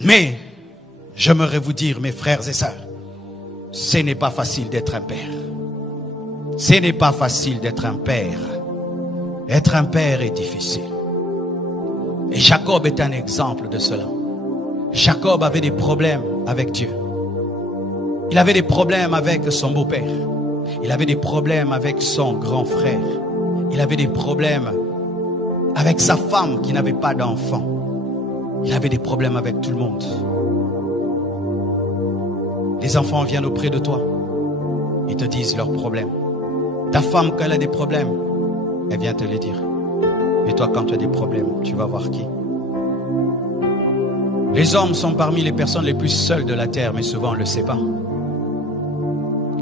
Mais j'aimerais vous dire, mes frères et sœurs, ce n'est pas facile d'être un père. Ce n'est pas facile d'être un père. Être un père est difficile. Et Jacob est un exemple de cela. Jacob avait des problèmes avec Dieu. Il avait des problèmes avec son beau-père. Il avait des problèmes avec son grand frère. Il avait des problèmes avec sa femme qui n'avait pas d'enfant. Il avait des problèmes avec tout le monde. Les enfants viennent auprès de toi. Ils te disent leurs problèmes. Ta femme, quand elle a des problèmes, elle vient te les dire. Et toi, quand tu as des problèmes, tu vas voir qui? Les hommes sont parmi les personnes les plus seules de la terre, mais souvent on ne le sait pas.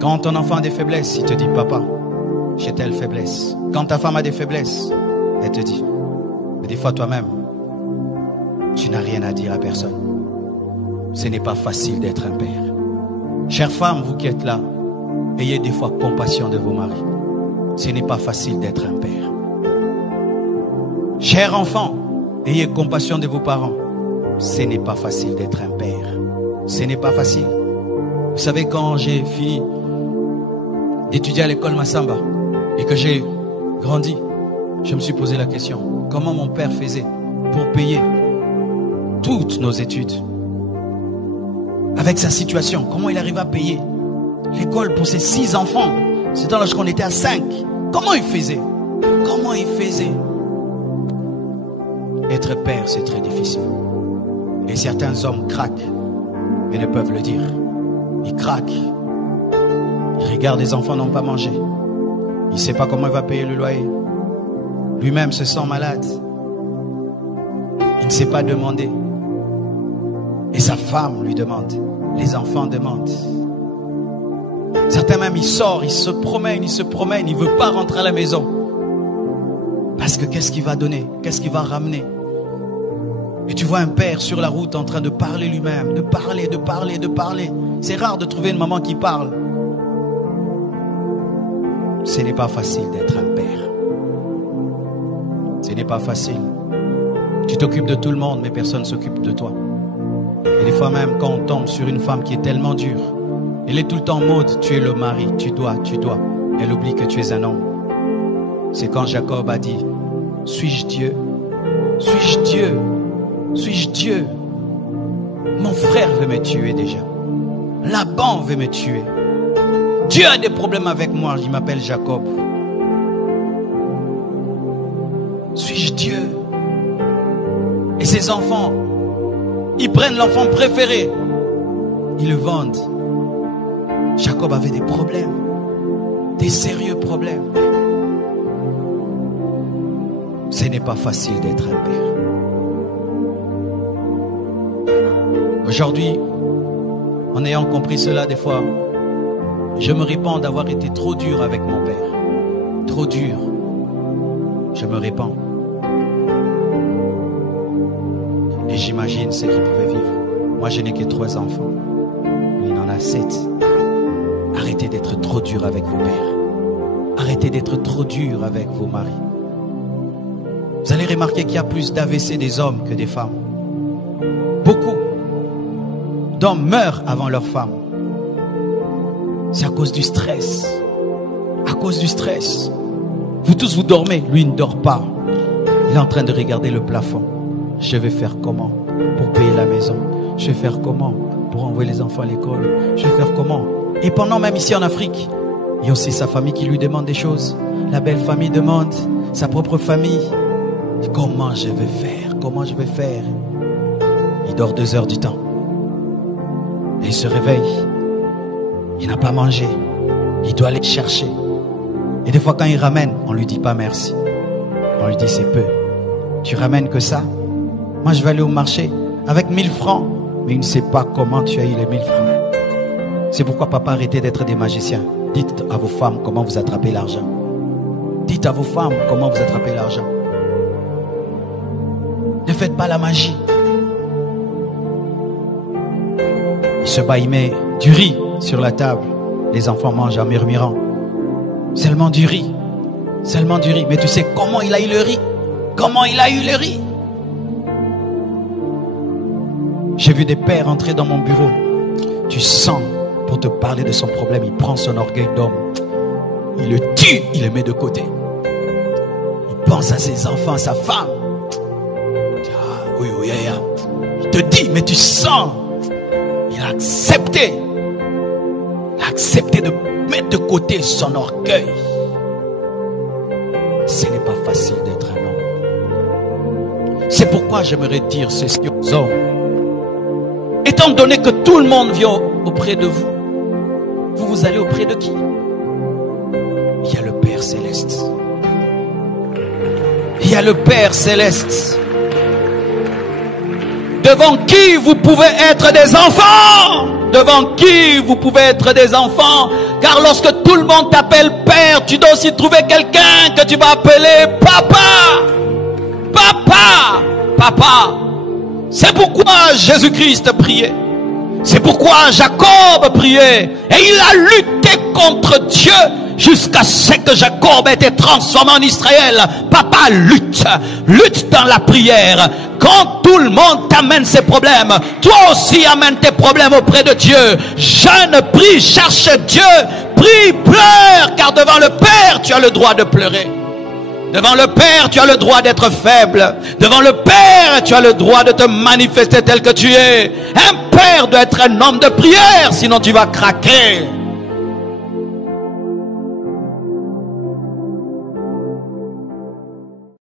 Quand ton enfant a des faiblesses, il te dit, papa, j'ai telle faiblesse. Quand ta femme a des faiblesses, elle te dit. Mais des fois toi-même, tu n'as rien à dire à personne. Ce n'est pas facile d'être un père. Chères femmes, vous qui êtes là, ayez des fois compassion de vos maris. Ce n'est pas facile d'être un père. Chers enfants, ayez compassion de vos parents. Ce n'est pas facile d'être un père. Ce n'est pas facile. Vous savez, quand j'ai fini d'étudier à l'école Massamba et que j'ai grandi, je me suis posé la question, comment mon père faisait pour payer toutes nos études? Avec sa situation, comment il arrive à payer l'école pour ses 6 enfants? C'était lorsqu'on était à 5. Comment il faisait? Comment il faisait? Être père, c'est très difficile. Et certains hommes craquent, mais ne peuvent le dire. Ils craquent. Ils regardent les enfants n'ont pas mangé. Il ne sait pas comment il va payer le loyer. Lui-même se sent malade. Il ne sait pas demander. Et sa femme lui demande. Les enfants demandent. Certains même, ils sortent, ils se promènent. Il ne veut pas rentrer à la maison. Parce que qu'est-ce qu'il va donner? Qu'est-ce qu'il va ramener? Et tu vois un père sur la route en train de parler lui-même. De parler. C'est rare de trouver une maman qui parle. Ce n'est pas facile d'être un père. Ce n'est pas facile. Tu t'occupes de tout le monde, mais personne ne s'occupe de toi. Et des fois même, quand on tombe sur une femme qui est tellement dure, elle est tout le temps en mode, tu es le mari, tu dois. Elle oublie que tu es un homme. C'est quand Jacob a dit, suis-je Dieu? Suis-je Dieu? Suis-je Dieu? Mon frère veut me tuer déjà. Laban veut me tuer. Dieu a des problèmes avec moi, il m'appelle Jacob. Suis-je Dieu? Et ses enfants, ils prennent l'enfant préféré, ils le vendent. Jacob avait des problèmes, des sérieux problèmes. Ce n'est pas facile d'être un père. Aujourd'hui, en ayant compris cela, des fois, je me répands d'avoir été trop dur avec mon père. Trop dur. Je me répands. Et j'imagine ce qu'il pouvait vivre. Moi, je n'ai que 3 enfants. Lui, il en a 7. Arrêtez d'être trop dur avec vos pères. Arrêtez d'être trop dur avec vos maris. Vous allez remarquer qu'il y a plus d'AVC des hommes que des femmes. Beaucoup d'hommes meurent avant leurs femmes. C'est à cause du stress. À cause du stress. Vous tous, vous dormez. Lui, il ne dort pas. Il est en train de regarder le plafond. Je vais faire comment pour payer la maison? Je vais faire comment pour envoyer les enfants à l'école? Je vais faire comment? Et pendant même ici en Afrique, il y a aussi sa famille qui lui demande des choses. La belle famille demande, sa propre famille. Comment je vais faire? Comment je vais faire? Il dort 2 heures du temps. Et il se réveille. Il n'a pas mangé. Il doit aller chercher. Et des fois quand il ramène, on ne lui dit pas merci. On lui dit c'est peu. Tu ramènes que ça? Moi je vais aller au marché avec 1000 francs. Mais il ne sait pas comment tu as eu les 1000 francs. C'est pourquoi papa, arrêtez d'être des magiciens. Dites à vos femmes comment vous attrapez l'argent. Dites à vos femmes comment vous attrapez l'argent. Ne faites pas la magie. Il se bat, il met du riz sur la table. Les enfants mangent en murmurant. Seulement du riz. Seulement du riz. Mais tu sais comment il a eu le riz? Comment il a eu le riz? J'ai vu des pères entrer dans mon bureau. Tu sens, pour te parler de son problème, il prend son orgueil d'homme. Il le tue, il le met de côté. Il pense à ses enfants, à sa femme. Oui, oui, il te dit, mais tu sens. Il a accepté. Il a accepté de mettre de côté son orgueil. Ce n'est pas facile d'être un homme. C'est pourquoi j'aimerais dire ceci aux hommes. Étant donné que tout le monde vient auprès de vous, vous allez auprès de qui? Il y a le Père Céleste. Il y a le Père Céleste. Devant qui vous pouvez être des enfants. Devant qui vous pouvez être des enfants. Car lorsque tout le monde t'appelle Père, tu dois aussi trouver quelqu'un que tu vas appeler Papa. Papa. Papa. C'est pourquoi Jésus-Christ priait. C'est pourquoi Jacob priait. Et il a lutté contre Dieu jusqu'à ce que Jacob ait été transformé en Israël. Papa lutte. Lutte dans la prière. Quand tout le monde t'amène ses problèmes, toi aussi amène tes problèmes auprès de Dieu. Jeûne, prie, cherche Dieu. Prie, pleure. Car devant le Père, tu as le droit de pleurer. Devant le Père, tu as le droit d'être faible. Devant le Père, tu as le droit de te manifester tel que tu es. Un père doit être un homme de prière, sinon tu vas craquer.